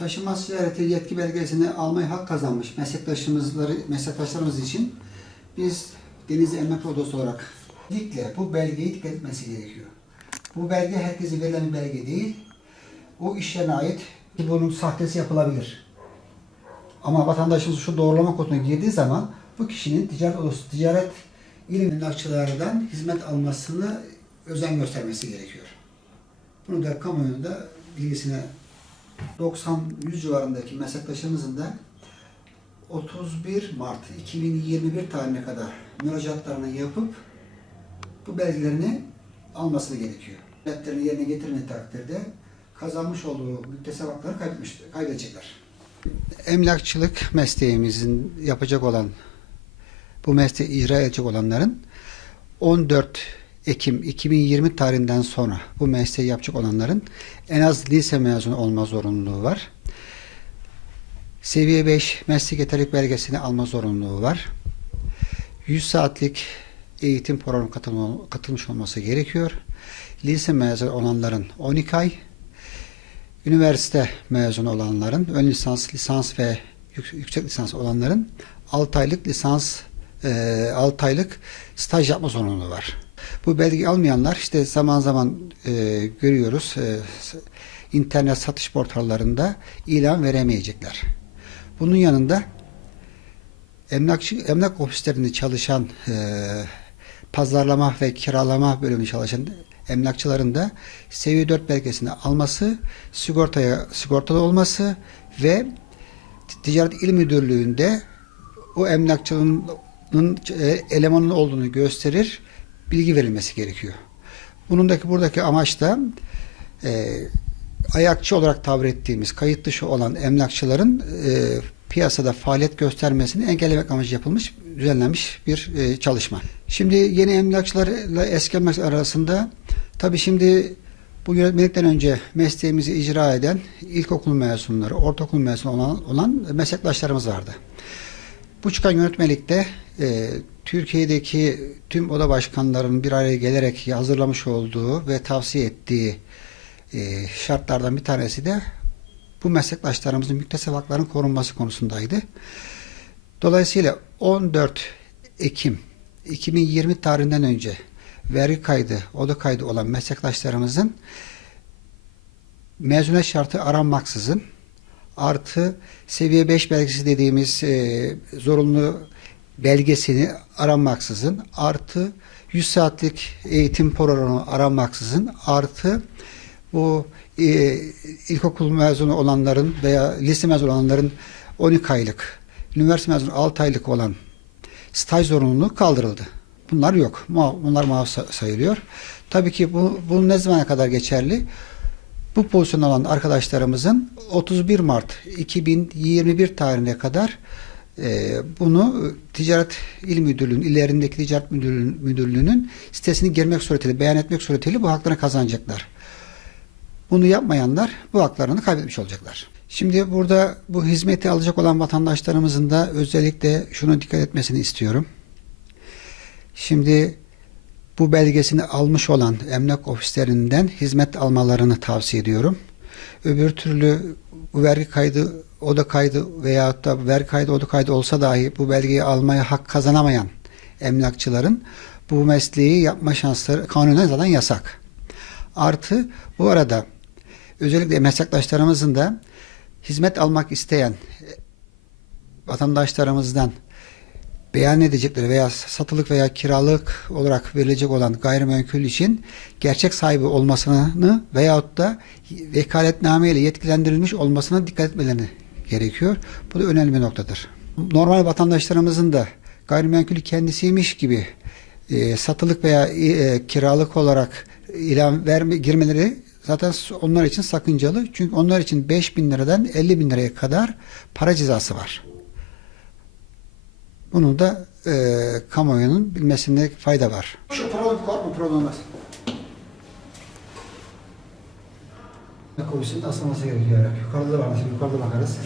Taşınmaz ticareti yetki belgesini almaya hak kazanmış meslektaşımızları, meslektaşlarımız için biz Deniz Emlak Odası olarak dikle bu belgeyi dikkat etmesi gerekiyor. Bu belge herkese verilen bir belge değil. O işlerine ait bunun sahtesi yapılabilir. Ama vatandaşımız şu doğrulama koduna girdiği zaman bu kişinin ticaret odası, ticaret ilim emlakçılardan hizmet almasını özen göstermesi gerekiyor. Bunu da kamuoyunda bilgisine 90-100 civarındaki meslektaşlarımızın da 31 Mart 2021 tarihine kadar müracaatlarını yapıp bu belgelerini alması gerekiyor. Hizmetlerini yerine getirmediği takdirde kazanmış olduğu mükteseb hakları kaybedecekler. Emlakçılık mesleğimizin yapacak olan, bu mesleği icra edecek olanların 14 Ekim 2020 tarihinden sonra bu mesleği yapacak olanların en az lise mezunu olma zorunluluğu var. Seviye 5 meslek yeterlilik belgesini alma zorunluluğu var. 100 saatlik eğitim programı katılmış olması gerekiyor. Lise mezunu olanların 12 ay, üniversite mezunu olanların, ön lisans, lisans ve yük- yüksek lisans olanların 6 aylık lisans, e, 6 aylık staj yapma zorunluluğu var. Bu belgeyi almayanlar işte zaman zaman e, görüyoruz e, internet satış portallarında ilan veremeyecekler. Bunun yanında emlakçı, emlak ofislerinde çalışan e, pazarlama ve kiralama bölümünde çalışan emlakçıların da seviye 4 belgesini alması, sigortaya sigortalı olması ve Ticaret İl Müdürlüğü'nde o emlakçının e, elemanın olduğunu gösterir, bilgi verilmesi gerekiyor. Bunundaki buradaki amaç da e, ayakçı olarak tabir ettiğimiz kayıt dışı olan emlakçıların e, piyasada faaliyet göstermesini engellemek amacı yapılmış, düzenlenmiş bir e, çalışma. Şimdi yeni emlakçılarla eski emlakçılar arasında tabii şimdi bu yönetmelikten önce mesleğimizi icra eden ilkokul mezunları, ortaokul mezunu olan, olan meslektaşlarımız vardı. Bu çıkan yönetmelikte e, Türkiye'deki tüm oda başkanlarının bir araya gelerek hazırlamış olduğu ve tavsiye ettiği e, şartlardan bir tanesi de bu meslektaşlarımızın mükteseb haklarının korunması konusundaydı. Dolayısıyla 14 Ekim 2020 tarihinden önce vergi kaydı, oda kaydı olan meslektaşlarımızın mezuniyet şartı aranmaksızın artı seviye 5 belgesi dediğimiz e, zorunlu belgesini aranmaksızın artı 100 saatlik eğitim programı aranmaksızın artı bu e, ilkokul mezunu olanların veya lise mezunu olanların 12 aylık, üniversite mezunu 6 aylık olan staj zorunluluğu kaldırıldı. Bunlar yok. Bunlar muaf sa- sayılıyor. Tabii ki bu, bu ne zamana kadar geçerli? Bu pozisyon alan arkadaşlarımızın 31 Mart 2021 tarihine kadar bunu Ticaret İl Müdürlüğü'nün, illerindeki Ticaret Müdürlüğü'nün, sitesini girmek suretiyle, beyan etmek suretiyle bu haklarını kazanacaklar. Bunu yapmayanlar bu haklarını kaybetmiş olacaklar. Şimdi burada bu hizmeti alacak olan vatandaşlarımızın da özellikle şunu dikkat etmesini istiyorum. Şimdi bu belgesini almış olan emlak ofislerinden hizmet almalarını tavsiye ediyorum. Öbür türlü bu vergi kaydı, oda kaydı veyahut da vergi kaydı, oda kaydı olsa dahi bu belgeyi almaya hak kazanamayan emlakçıların bu mesleği yapma şansları kanunen zaten yasak. Artı bu arada özellikle meslektaşlarımızın da hizmet almak isteyen vatandaşlarımızdan beyan edecekleri veya satılık veya kiralık olarak verilecek olan gayrimenkul için gerçek sahibi olmasını veyahut da vekaletname ile yetkilendirilmiş olmasına dikkat etmeleri gerekiyor. Bu da önemli bir noktadır. Normal vatandaşlarımızın da gayrimenkulü kendisiymiş gibi e, satılık veya e, kiralık olarak ilan verme girmeleri zaten onlar için sakıncalı. Çünkü onlar için 5 bin liradan 50 bin liraya kadar para cezası var. Bunu da e, kamuoyunun bilmesinde fayda var. Şu problem korkma problem olmaz. Komisyonun asılması gerekiyor. Yukarıda var mesela yukarıda bakarız.